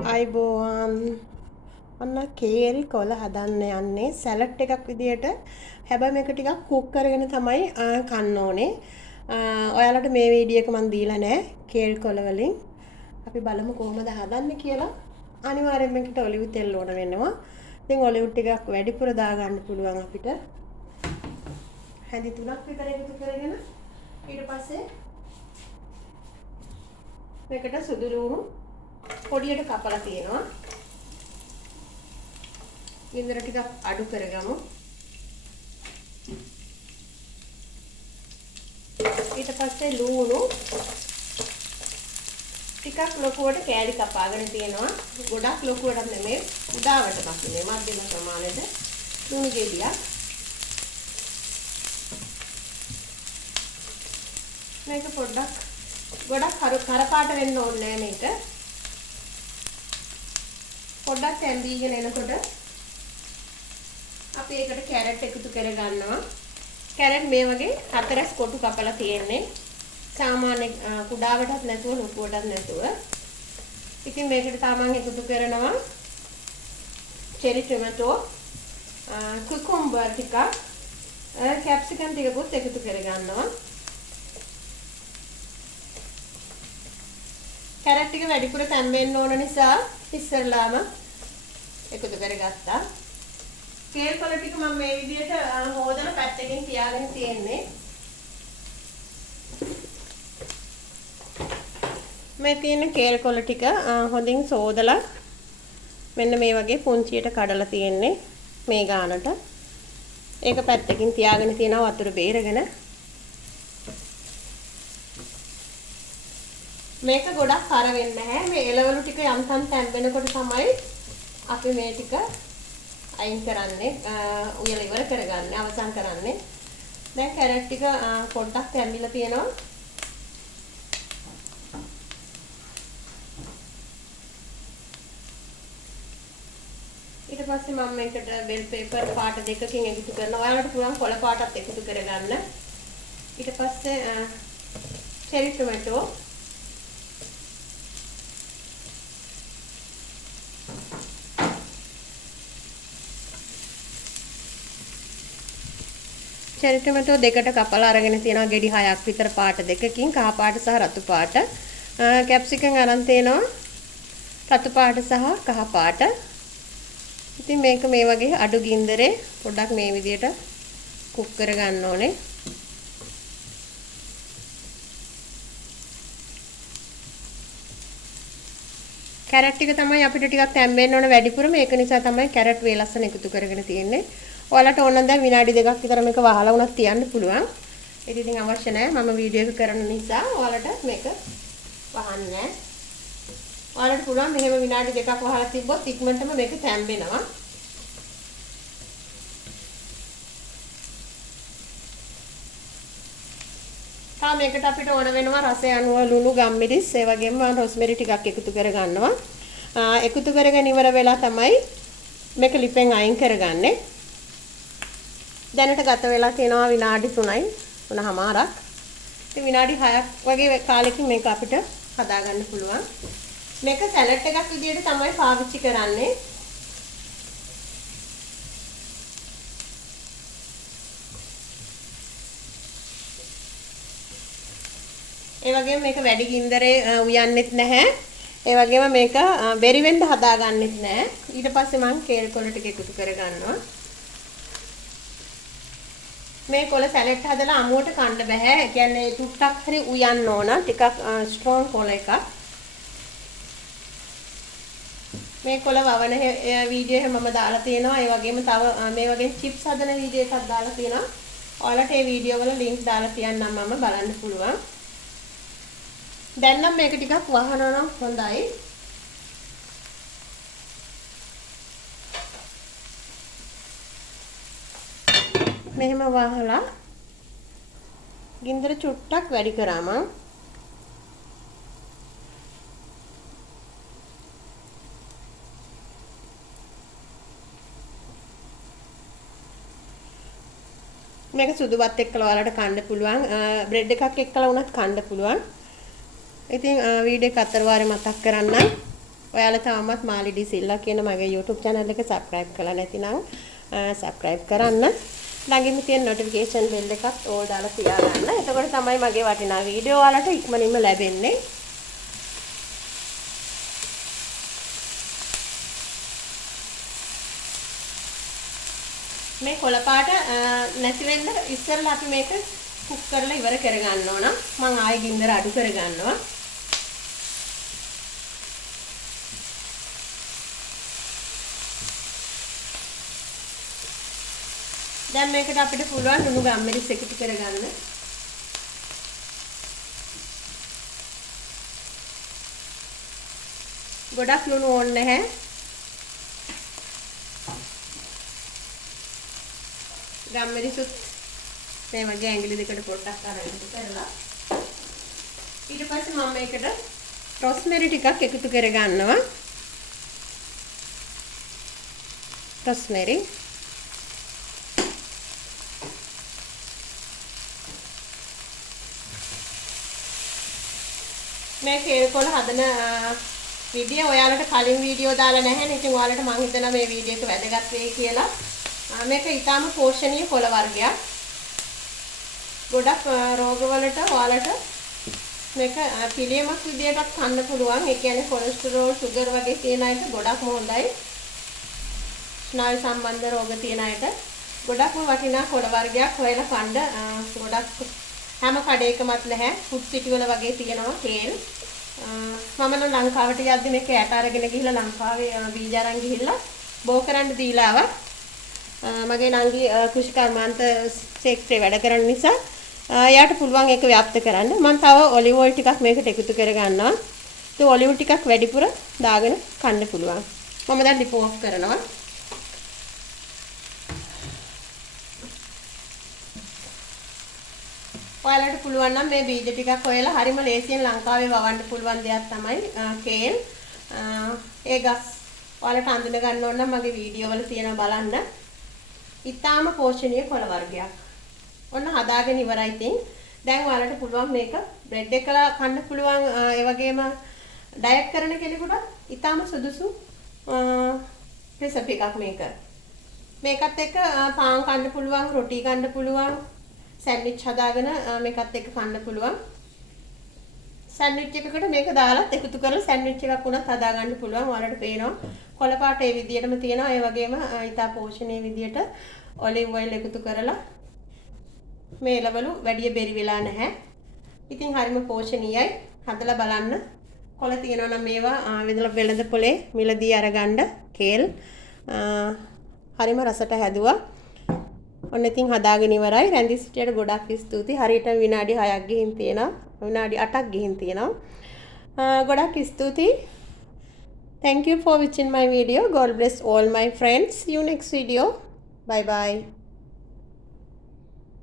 අයිබෝවන් අන්න කේරි කොළ හදන්න යන්නේ සැලඩ් එකක් විදියට. හැබැයි මේක ටිකක් කුක් කරගෙන තමයි කන්න ඕනේ. ඔයාලට මේ වීඩියෝ එක මම දීලා නැහැ කේල් කොළ වලින්. අපි බලමු කොහොමද හදන්නේ කියලා. අනිවාර්යයෙන් මේකට ඔලිව් තෙල් ඕන වෙනවා. ඉතින් ඔලිව් ටිකක් වැඩිපුර දාගන්න පුළුවන් අපිට. හැඳි 3ක් විතර එකතු කරගෙන ඊට පස්සේ මේකට සුදු ලුණු පොඩියට කපලා තියෙනවා. ගින්දර ටිකක් අඩු කරගමු. ඊට පස්සේ ලුණු ටිකක් ලොකුවට කෑලි කපාගෙන තියෙනවා. ගොඩක් ලොකුවට නෙමෙයි උඩාවට පස්සේ මධ්‍යම ප්‍රමාණයට ලුණු ගෙඩියක්. මේක පොඩ්ඩක් ගොඩක් කරපාට වෙන්න ඕනේ නෑ මේක. පොඩ්ඩක් තැඹීගෙන එනකොට අපි ඒකට කැරට් එකතු කරගන්නවා. කැරට් මේ වගේ 4 කොටු කපලා තියෙන්නේ. සාමාන්‍ය කුඩාවටත් නැතුව ලොකුවටත් නැතුව. ඉතින් මේකට තමන් එකතු කරනවා චෙරි ටොමැටෝ, කුකුම්බර් ටිකක්, කැප්සිකම් ටිකකුත් එකතු කරගන්නවා. කැරට් ටික වැඩිපුර තැම්බෙන්න ඕන නිසා ඉස්සරලාම එකතු කරගත්තා. කේල් කොළ ටික මම මේ විදිහට හොදලා පැත්තකින් තියාගෙන තියෙන්නේ. මේ තියෙන කේල් කොළ ටික හොඳින් සෝදලා මෙන්න මේ වගේ පුංචියට කඩලා තියෙන්නේ මේ ගානට. ඒක පැත්තකින් තියාගෙන තියෙනවා වතුර බේරගෙන. මේක ගොඩක් හර වෙන්නේ නැහැ. මේ එලවලු ටික යම්තම් තැම්බෙනකොට තමයි අපි මේ ටික අයින් කරන්නේ, උයලා ඉවර කරගන්නේ, අවසන් කරන්නේ. දැන් කැරට් ටික පොඩ්ඩක් තැම්බිලා තියෙනවා. ඊට පස්සේ මම මේකට බෙල් පේපර් පාට දෙකකින් එකතු කරනවා. ඔයාලට පුළුවන් කොළ පාටත් එකතු කරගන්න. ඊට පස්සේ චෙරි ටොමැටෝ, චෙරි ටොමැටෝ දෙකට කපලා අරගෙන තියෙනවා ගෙඩි 6ක් විතර පාට දෙකකින්, කහ පාට සහ රතු පාට. කැප්සිකම් අරන් තියෙනවා රතු පාට සහ කහ පාට. ඉතින් මේක මේ වගේ අඩු ගින්දරේ පොඩ්ඩක් මේ විදියට කුක් කරගන්න ඕනේ. කැරට් ටික තමයි අපිට ටිකක් තැම්බෙන්න ඕන වැඩිපුර. මේක නිසා තමයි කැරට් වේ ලස්සන එකතු කරගෙන තියෙන්නේ. ඔයාලට ඕන නම් දැන් විනාඩි 2ක් විතර මේක වහලා වුණත් තියන්න පුළුවන්. ඒක ඉතින් අවශ්‍ය නැහැ. මම වීඩියෝ එක කරන නිසා ඔයාලට මේක වහන්නේ නැහැ. ඔයාලට පුළුවන් මෙහෙම විනාඩි 2ක් වහලා තිබ්බොත් ඉක්මනටම මේක තැම්බෙනවා. තා මේකට අපිට ඕන වෙනවා රසය අනුව ලුණු, ගම්මිරිස්, ඒ වගේම රොස්මෙරි ටිකක් එකතු කරගන්නවා. එකතු කරගෙන ඉවර වෙලා තමයි මේක ලිපෙන් අයින් කරගන්නේ. දැනට ගත වෙලා තියෙනවා විනාඩි 3:00ක්. ඉතින් විනාඩි 6ක් වගේ කාලෙකින් මේක අපිට හදාගන්න පුළුවන්. මේක සැලඩ් එකක් විදියට තමයි පාවිච්චි කරන්නේ. ඒ වගේම මේක වැඩි ගින්දරේ උයන්නෙත් නැහැ. ඒ වගේම මේක බෙරි වෙන්න හදාගන්නෙත් නැහැ. ඊට පස්සේ මම කේල් කොළ ටික එකතු කරගන්නවා. මේ කොළ සැලඩ් හදලා අමුවට කන්න බෑ. ඒ කියන්නේ තුට්ටක් හරි උයන්න ඕන. ටිකක් ස්ට්‍රෝං කොළ එකක්. මේ කොළ වවන වීඩියෝ එක මම දාලා තියෙනවා. ඒ වගේම තව මේ වගේ චිප්ස් හදන වීඩියෝ එකක් දාලා තියෙනවා. ඔයාලට මේ වීඩියෝ වල ලින්ක් දාලා තියන්නම් මම බලන්න පුළුවන්. දැන් නම් මේක ටිකක් වහනවා නම් හොඳයි. මෙහෙම වහලා ගින්දර චුට්ටක් වැඩි කරාම මේක සුදු බත් එක්කලා ඔයාලට කන්න පුළුවන්. බ්‍රෙඩ් එකක් එක්කලා වුණත් කන්න පුළුවන්. ඉතින් වීඩියෝ එක අතර වාරේ මතක් කරන්නම්. ඔයාලා තාමත් Maleedesilva කියන මගේ YouTube channel එක subscribe කරලා නැතිනම් subscribe කරන්න. ළඟින් තියෙන notification bell එකත් ඕල් දාලා තියාගන්න. එතකොට තමයි මගේ වටිනා වීඩියෝ වලට ඉක්මනින්ම ලැබෙන්නේ. මේ කොළ පාට නැති වෙන්න ඉස්සෙල්ලා අපි මේක කුක් කරලා ඉවර කරගන්න ඕන. මම ආයෙ ගින්දර අඩු කරගන්නවා. දැන් මේකට අපිට පුළුවන් ලුණු ගම්මිරිස් එකතු කරගන්න. ගොඩක් ලුණු ඕනේ නැහැ. ගම්මිරිසුත් මේ වගේ ඇඟිලි දෙකට පොඩ්ඩක් අරගෙන කරලා ඊට පස්සේ මම මේකට රොස්මෙරි ටිකක් එකතු කරගන්නවා. රොස්මෙරි මේ කේල්කොළ හදන වීඩියෝ ඔයාලට කලින් වීඩියෝ දාලා නැහැ නේ. ඉතින් ඔයාලට මම හිතනවා මේ වීඩියෝ එක වැදගත් වෙයි කියලා. මේක ඊටාම පෝෂණීය කොළ වර්ගයක්. ගොඩක් රෝගවලට ඔයාලට මේක පිළියමක් විදියටත් කන්න පුළුවන්. ඒ කියන්නේ කොලෙස්ටරෝල්, සුගර් වගේ තියෙන අයට ගොඩක්ම හොඳයි. ස්නායු සම්බන්ධ රෝග තියෙන අයට ගොඩක්ම වටිනා කොළ වර්ගයක් හොයලා කන්න. ගොඩක් හැම කඩේකමත් නැහැ. ෆුඩ් සිටි වල වගේ තියෙනවා කේල්. මම නම් ලංකාවට යද්දි මේක යට අරගෙන ගිහිල්ලා ලංකාවේ බීජ අරන් ගිහිල්ලා බෝ කරන්න දීලා ආවා. මගේ නංගි කෘෂි කර්මාන්ත ක්ෂේත්‍රේ වැඩ කරන නිසා එයාට පුළුවන් ඒක ව්‍යාප්ත කරන්න. මම තව ඔලිව් ඔයිල් ටිකක් මේකට එකතු කරගන්නවා. ඒ ඔලිව් ටිකක් වැඩිපුර දාගෙන කන්න පුළුවන්. මම දැන් ලිප් ඔෆ් කරනවා. ඔයාලට පුළුවන් නම් මේ බීජ ටිකක් හොයලා හරිම ලේසියෙන් ලංකාවේ වවන්න පුළුවන් දෙයක් තමයි කේල්. ඒ ගස් ඔයාලට අඳුන ගන්න ඕන නම් මගේ වීඩියෝ වල තියෙනවා බලන්න. ඊටාම පෝෂණීය කොළ වර්ගයක්. ඔන්න හදාගෙන ඉවරයි ඉතින්. දැන් ඔයාලට පුළුවන් මේක බ්‍රෙඩ් එකලා කන්න පුළුවන්. ඒ වගේම ඩයට් කරන කෙනෙකුට ඊටාම සුදුසු රෙසිපි එකක් මේක. මේකත් එක්ක පාන් කන්න පුළුවන්, රොටි කන්න පුළුවන්. සෑන්ඩ්විච් හදාගෙන මේකත් එක්ක කන්න පුළුවන්. සෑන්ඩ්විච් එකකට මේක දාලා එකතු කරලා සෑන්ඩ්විච් එකක් උනත් හදා ගන්න පුළුවන්. ඔයාලට පේනවා කොළ පාට ඒ විදියටම තියෙනවා. ඒ වගේම ඊටා පෝෂණීය විදියට ඔලිව් ඔයිල් එකතු කරලා මේ එළවලු වැඩි බෙරි වෙලා නැහැ. ඉතින් හරිම පෝෂණීයයි. හදලා බලන්න. කොළ තියෙනවා නම් මේවා වෙළඳ පොලේ මිලදී අරගන්න කේල්. හරිම රසට හැදුවා. ඔන්න ඉතින් හදාගෙන ඉවරයි. රැඳි සිටියට ගොඩක් ස්තුතියි. හරියට විනාඩි 6ක් ගිහින් තියෙනවා. විනාඩි 8ක් ගිහින් තියෙනවා. ගොඩක් ස්තුතියි. Thank you for watching my video. God bless all my friends. See you next video. Bye bye.